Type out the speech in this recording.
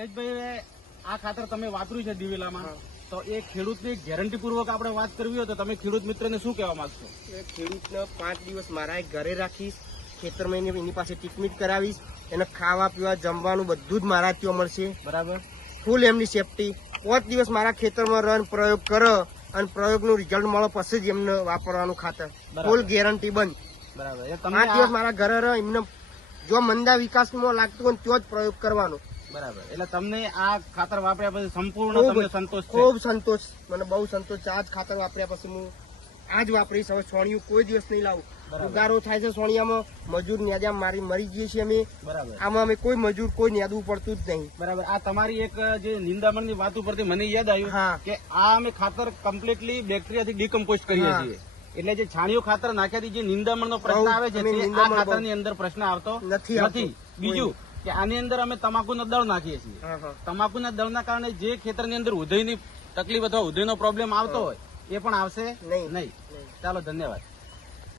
ધીરજભાઈ, આ ખાતર તમે વાપર્યું છે દિવેલામાં, તો એ ખેડૂતની ગેરંટી પૂર્વક આપણે વાત કરવી હોય તો તમે ખેડૂત મિત્રને શું કહેવા માંગશો? એ ખેડૂતને 5 દિવસ મારા ઘરે રાખીશ, ખેતરમાં એની પાસે ટ્રીટમેન્ટ કરાવીશ, એને ખાવા પીવા જમવાનું બધું જ મારા ત્યાં મળશે. બરાબર, ફૂલ એમની સેફટી. 5 દિવસ મારા ખેતરમાં રન પ્રયોગ કરો અને પ્રયોગનું રિઝલ્ટ મળે પછી જ એમને વાપરવાનું ખાતર. ફૂલ ગેરંટી બંધ. બરાબર. 5 દિવસ મારા ઘરે રહે, એમને જો મંદા વિકાસમાં લાગતું હોય તો જ પ્રયોગ કરવાનો. બરાબર. એટલે તમને આ ખાતર વાપર્યા પછી સંપૂર્ણ તમને સંતોષ છે? ખૂબ સંતોષ, મને બહુ સંતોષ છે. આ જ ખાતર વાપર્યા પછી હું આ જ વાપરીશ. હવે સોણિયું કોઈ દિવસ નહીં લાવું. ઉગારો થાય છે સોણિયામાં, મજૂર ન્યાદા મારી મરી જઈએ છીએ અમે. બરાબર. આમાં અમે કોઈ મજૂર કોઈ ન્યાદવું પડતું જ નહીં. બરાબર. આ તમારી એક જે નિંદામણની વાત ઉપરથી મને યાદ આવ્યું હા. કે આ અમે ખાતર કમ્પ્લીટલી બેક્ટેરિયાથી ડીકમ્પોઝ કરીએ છીએ. એટલે જે છાણિયું ખાતર નાખ્યાથી જે નિંદામણનો પ્રશ્ન આવે છે તે આ ખાતરની અંદર પ્રશ્ન આવતો નથી. બીજું કે આની અંદર અમે તમાકુનો દળ નાખીએ છીએ. તમાકુના દળના કારણે જે ખેતરની અંદર ઉધઈની તકલીફ અથવા ઉધઈનો પ્રોબ્લેમ આવતો હોય એ પણ આવશે નહીં. ચાલો, ધન્યવાદ.